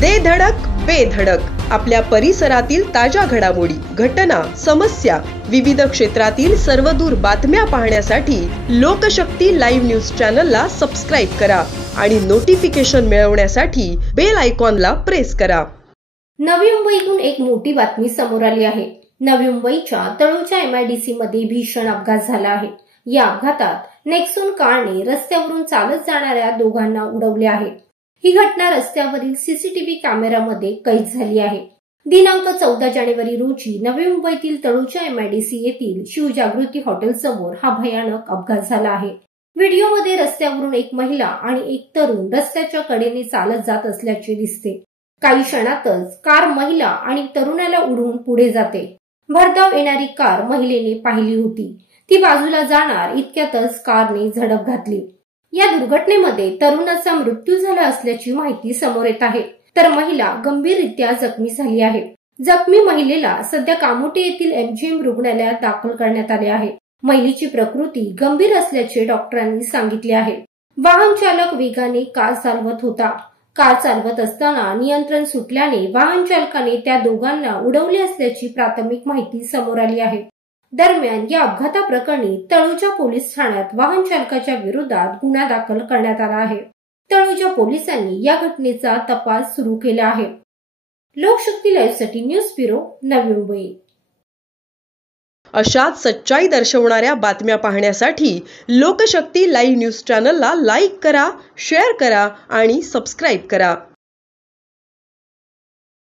दे धडक बेधडक आपल्या परिसरातील ताज्या घडामोडी, घटना, समस्या, विविध क्षेत्रातील सर्वदूर बातम्या पाहण्यासाठी लोकशक्ती लाईव्ह न्यूज चॅनलला सबस्क्राईब करा आणि नोटिफिकेशन मिळवण्यासाठी बेल आयकॉनला प्रेस करा। नवी मुंबईतून एक मोठी बातमी समोर आली आहे। नवी मुंबईच्या तळोजा MIDC मध्ये भीषण अपघात झाला आहे। या अपघातात नेक्सॉन कारने रस्त्यावरून चालत जाणाऱ्या दोघांना उडवले आहे। ही घटना रस्त्यावरील CCTV कॅमेऱ्यामध्ये कैद झाली आहे। दिनांक 14 जानेवारी रोजी नवी मुंबईतील तळोजा MIDC येथील शिवजागृती हॉटेल समोर हा भयानक अपघात झाला आहे। व्हिडिओमध्ये रस्त्यावरून एक महिला आणि एक तरुण रस्त्याच्या कडेने चालत जात असल्याचे दिसते। काही क्षणातच कार महिला आणि तरुणाला उडवून पुढे जाते। भरधाव येणारी कार महिलेने पाहिली होती। ती बाजूला जाणार इतक्यातच कारने झडप घातली। या दुर्घटनेमध्ये तरुणाचा मृत्यू झाला असल्याची माहिती समोर येत आहे, तर महिला गंभीररित्या जखमी झाली आहे। जखमी महिलेला सध्या कामोटे येथील MGM रुग्णालयात दाखल करण्यात आले आहे। महिलेची प्रकृती गंभीर असल्याचे डॉक्टरांनी सांगितले आहे। वाहन चालक वेगाने कार चालवत होता। कार चालवत असताना नियंत्रण सुटल्याने वाहन चालकाने त्या दोघांना उडवले असल्याची प्राथमिक माहिती समोर आली आहे। दरम्यान या अपघाताप्रकरणी तळोजा पोलीस ठाण्यात वाहन चालकाच्या विरोधात गुन्हा दाखल करण्यात आला आहे। तळोजा पोलिसांनी या घटनेचा तपास सुरू केला आहे। लोकशक्ती लाईव्हसाठी न्यूज ब्युरो, नवी मुंबई। अशाच सच्चाई दर्शवणाऱ्या बातम्या पाहण्यासाठी लोकशक्ती लाईव्ह न्यूज चॅनलला लाईक करा, शेअर करा आणि सबस्क्राईब करा।